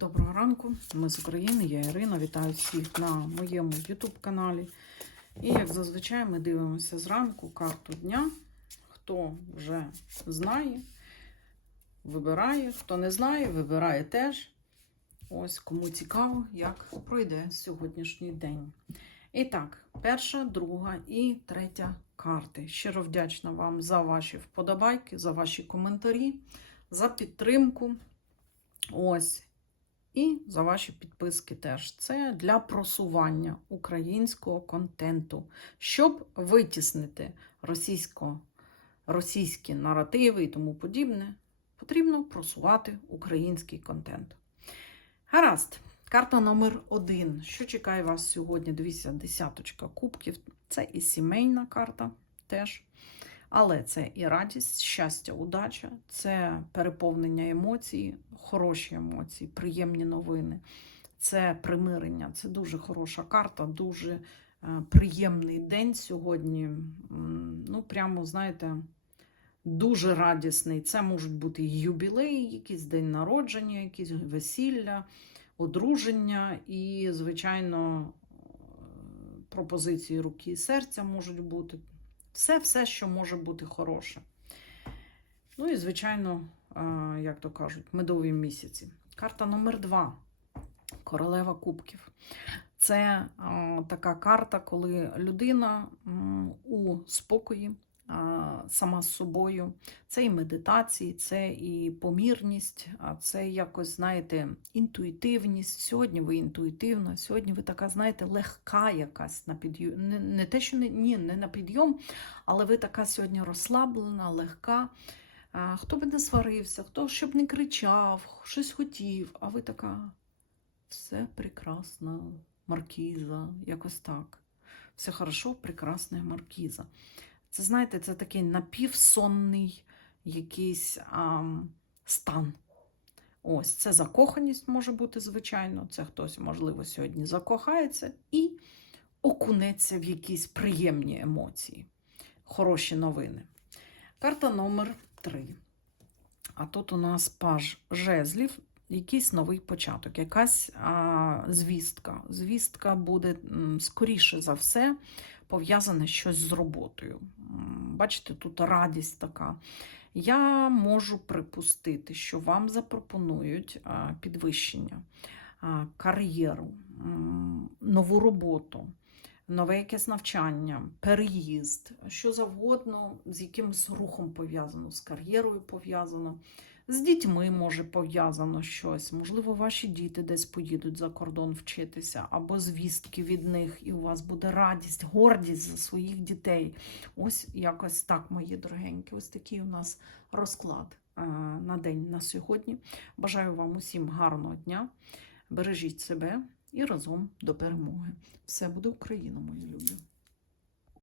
Доброго ранку, ми з України, я Ірина. Вітаю всіх на моєму YouTube каналі. І як зазвичай ми дивимося зранку карту дня. Хто вже знає, вибирає, хто не знає, вибирає теж. Ось кому цікаво, як пройде сьогоднішній день. І так, перша, друга і третя карти. Щиро вдячна вам за ваші вподобайки, за ваші коментарі, за підтримку. Ось. І за ваші підписки теж. Це для просування українського контенту, щоб витіснити російсько, російські наративи і тому подібне, потрібно просувати український контент. Гаразд, карта номер один. Що чекає вас сьогодні? Дивіться, десяточка кубків. Це і сімейна карта теж. Але це і радість, щастя, удача, це переповнення емоцій, хороші емоції, приємні новини, це примирення. Це дуже хороша карта, дуже е, приємний день сьогодні. Ну, прямо, знаєте, дуже радісний. Це можуть бути юбілеї, якийсь день народження, якісь весілля, одруження і, звичайно, е, пропозиції руки і серця можуть бути. Все, все, що може бути хороше. Ну і, звичайно, е, як то кажуть, медові місяці. Карта номер два. Королева Кубків. Це е, така карта, коли людина у спокої сама з собою. Це і медитації, це і помірність, а це якось, знаєте, інтуїтивність. Сьогодні ви інтуїтивна, сьогодні ви така, знаєте, легка якась на підйом. Не, не те, що не, ні, не на підйом, але ви така сьогодні розслаблена, легка. Хто би не сварився, хто щоб не кричав, щось хотів, а ви така все прекрасно, маркіза, якось так. Все хорошо, прекрасна маркіза. Це, знаєте, це такий напівсонний якийсь а, стан. Ось, це закоханість може бути, звичайно. Це хтось, можливо, сьогодні закохається і окунеться в якісь приємні емоції, хороші новини. Карта номер 3. А тут у нас паж жезлів, якийсь новий початок, якась а, звістка. Звістка буде, скоріше за все, пов'язане щось з роботою. Бачите, тут радість така. Я можу припустити, що вам запропонують підвищення, кар'єру, нову роботу, нове якесь навчання, переїзд, що завгодно, з якимось рухом пов'язано, з кар'єрою пов'язано. З дітьми може пов'язано щось. Можливо, ваші діти десь поїдуть за кордон вчитися, або звістки від них, і у вас буде радість, гордість за своїх дітей. Ось якось так, мої дорогенькі. Ось такий у нас розклад е, на день на сьогодні. Бажаю вам усім гарного дня. Бережіть себе і разом до перемоги. Все буде Україна, мої любі.